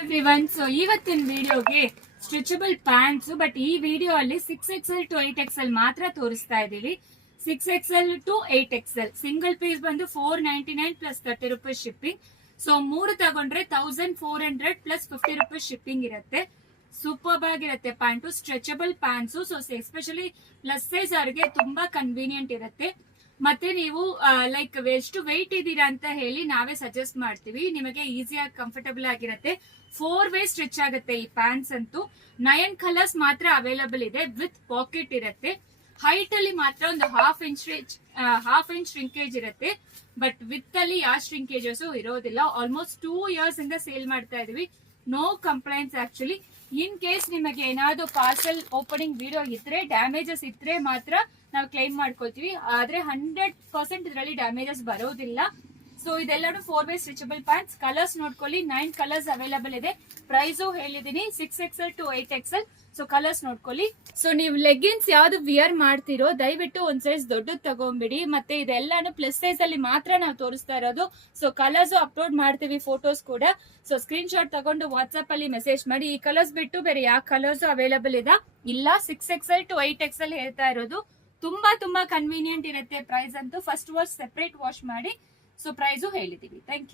Everyone, so ಇವತ್ತಿನ ವಿಡಿಯೋಗೆ stretchable pants, but ಈ ವಿಡಿಯೋ ಅಲ್ಲಿ 6XL to 8XL ಮಾತ್ರ ತೋರಿಸ್ತಾ ಇದೀವಿ. 6XL to 8XL single piece ಬಂದು 499 ಪ್ಲಸ್ 30 ರೂಪೀಸ್ ಶಿಪ್ಪಿಂಗ್. ಸೊ 3 ತಗೊಂಡ್ರೆ 1400 ಪ್ಲಸ್ 50 ರೂಪೀಸ್ ಶಿಪ್ಪಿಂಗ್ ಇರುತ್ತೆ. ಸೂಪರ್ ಆಗಿರುತ್ತೆ pant, stretchable pants. So especially plus size ಅವರಿಗೆ ತುಂಬಾ ಕನ್ವೀನಿಯಂಟ್ ಇರುತ್ತೆ. ಮತ್ತೆ ನೀವು ಲೈಕ್ ಎಷ್ಟು ವೆಯ್ಟ್ ಇದ್ದೀರಾ ಅಂತ ಹೇಳಿ ನಾವೇ ಸಜೆಸ್ಟ್ ಮಾಡ್ತೀವಿ. ನಿಮಗೆ ಈಸಿಯಾಗಿ ಕಂಫರ್ಟಬಲ್ ಆಗಿರುತ್ತೆ. 4 ವೇ ಸ್ಟ್ರೆಚ್ ಆಗುತ್ತೆ ಈ ಪ್ಯಾಂಟ್ಸ್ ಅಂತೂ. 9 ಕಲರ್ಸ್ ಮಾತ್ರ ಅವೈಲಬಲ್ ಇದೆ, ವಿತ್ ಪಾಕೆಟ್ ಇರುತ್ತೆ. ಹೈಟ್ ಅಲ್ಲಿ ಮಾತ್ರ ಒಂದು ಹಾಫ್ ಇಂಚ್ ಶ್ರಿಂಕೇಜ್ ಇರುತ್ತೆ, ಬಟ್ ವಿತ್ ಅಲ್ಲಿ ಯಾವ ಶ್ರಿಂಕೇಜಸ್ ಇರೋದಿಲ್ಲ. ಆಲ್ಮೋಸ್ಟ್ 2 ಇಯರ್ಸ್ ಇಂದ ಸೇಲ್ ಮಾಡ್ತಾ ಇದೀವಿ. No complaints actually. In case ನಿಮಗೆ ಏನಾದ್ರು ಪಾರ್ಸಲ್ ಓಪನಿಂಗ್ ವಿಡಿಯೋ ಇದ್ರೆ, ಡ್ಯಾಮೇಜಸ್ ಇದ್ರೆ ಮಾತ್ರ ನಾವು ಕ್ಲೈಮ್ ಮಾಡ್ಕೊಳ್ತೀವಿ. ಆದ್ರೆ 100% ಇದರಲ್ಲಿ ಡ್ಯಾಮೇಜಸ್ ಬರೋದಿಲ್ಲ. ಸೊ ಇದೆಲ್ಲರೂ 4 ವೇ ಸ್ಟ್ರೆಚಬಲ್ ಪ್ಯಾಂಟ್ಸ್. ಕಲರ್ಸ್ ನೋಡ್ಕೊಳ್ಳಿ, 9 ಕಲರ್ಸ್ ಅವೈಲಬಲ್ ಇದೆ. ಪ್ರೈಸು ಹೇಳಿದೀನಿ 6XL to 8XL. So colours ನೋಡ್ಕೊಳ್ಳಿ. ಸೊ ನೀವು ಲೆಗ್ಗಿನ್ಸ್ ಯಾವ್ದು ವಿಯರ್ ಮಾಡ್ತಿರೋ ದಯವಿಟ್ಟು ಒಂದ್ ಸೈಜ್ ದೊಡ್ಡದು ತಗೊಂಬಿಡಿ. ಮತ್ತೆ ಇದೆಲ್ಲಾನು ಪ್ಲಸ್ ಸೈಜ್ ಅಲ್ಲಿ ಮಾತ್ರ ನಾವು ತೋರಿಸ್ತಾ ಇರೋದು. ಸೊ ಕಲರ್ಸ್ ಅಪ್ಲೋಡ್ ಮಾಡ್ತೀವಿ, ಫೋಟೋಸ್ ಕೂಡ. ಸೊ ಸ್ಕ್ರೀನ್ ಶಾಟ್ ತಗೊಂಡು ವಾಟ್ಸ್ಆಪ್ ಅಲ್ಲಿ ಮೆಸೇಜ್ ಮಾಡಿ. ಈ ಕಲರ್ಸ್ ಬಿಟ್ಟು ಬೇರೆ ಯಾವ ಕಲರ್ಸ್ ಅವೈಲಬಲ್ ಇಲ್ಲ. 6XL to 8XL ಹೇಳ್ತಾ ಇರೋದು. ತುಂಬಾ ಕನ್ವೀನಿಯಂಟ್ ಇರುತ್ತೆ. ಪ್ರೈಸ್ ಅಂತೂ ಫಸ್ಟ್ ವಾಶ್ ಸೆಪರೇಟ್ ವಾಶ್ ಮಾಡಿ. ಸೊ ಪ್ರೈಸು ಹೇಳಿದೀವಿ. Thank you.